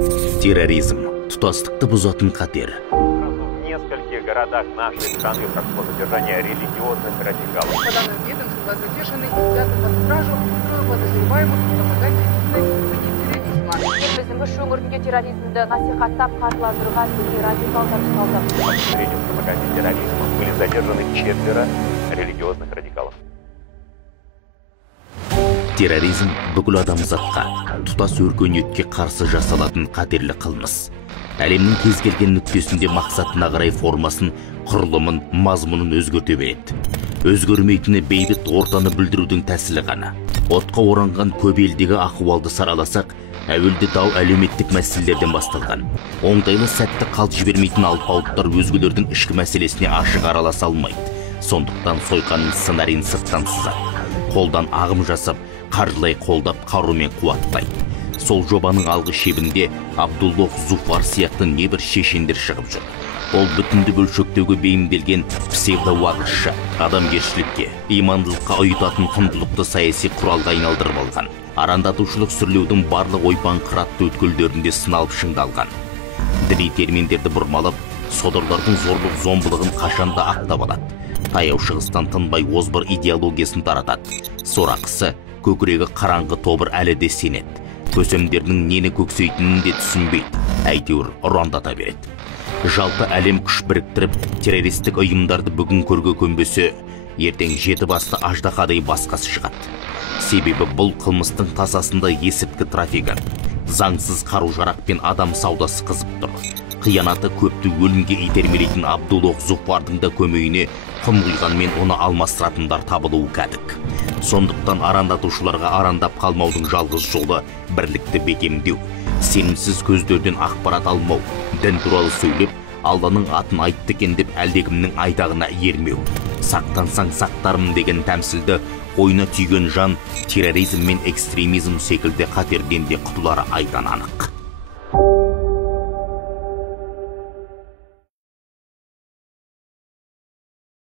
Терроризм тұтастықты бұзатын қатер. В нескольких городах нашей страны прошло задержание религиозных радикалов. По данным ведомства, задержаны и взяты под стражу подозреваемых в пропаганде терроризма. Біздің өңірінде терроризмді насихаттап қаржыландырған радикалдар ұсталды. По подозрению в пропаганде терроризма были задержаны 4 религиозных радикалов. Терроризм бүкіл адамзатқа, тұтас өркениетке қарсы жасалатын қатерлі қылмыс. Әлемнің кез келген нүктесінде мақсатына қарай формасын, құрылымын, мазмұнын өзгерте береді. Өзгермейтіні бейбіт ортаны бүлдірудің тәсілі ғана. Отқа оранған көп елдегі ахуалды сараласақ, әуелде дау әлеуметтік мәселелерден басталған. Оңтайлы сәтті қалт жібермейтін алпауыттар өзгелердің ішкі мәселесіне ашық араласа алмайды. Сондықтан сойқанның сценарийін сырттан сызады. Қолдан ағым жасап, қаржылай қолдап, қарумен қуаттайды. Сол жобаның алғы шебінде Абдуллох Зуфар сияқты небір шешендер шығып жүр. Ол бүтінді бөлшектеуге бейімделген псевдоуағызшы, адамгершілікке, имандылыққа ұйытатын құндылықты саяси құралға айналдырып алған. Арандатушылық сүрлеудің барлық ойпан қыратты өткелдерінде сыналып шыңдалған. Діни терминдерді бұрмалап, содырлардың зорлық зомбылығын қашанда ақтап алады. Таяу шығыстан тынбай озбыр идеологиясын таратады. Сорақысы, көкірегі қараңғы тобыр әлі де сенеді. Көсемдерінің нені көксейтінін де түсінбейді. Әйтеуір ұрандата береді. Жалпы әлем күш біріктіріп, террористік ұйымдарды бүгін көрге көнбесе, ертең жеті басты аждақадай басқасы шығады. Себебі бұл қылмыстың тасасында есірткі трафигі, заңсыз қару-жарақ пен адам саудасы қызып тұр. Қиянаты көпті өлімге итермелейтін Абдуллох Зуфардың да көмейіне құм құйғанмен оны алмастыратындар табылуы кәдік. Сондықтан арандатушыларға арандап қалмаудың жалғыз жолы бірлікті бекемдеу, сенімсіз көздерден ақпарат алмау, дін туралы сөйлеп, Алланың атын айтты екен деп әлдекімнің айдағына ермеу. Сақтансаң сақтарым деген тәмсілді ойына түйген жан терроризм мен экстремизм секілді қатерден де құтылары айдан анық.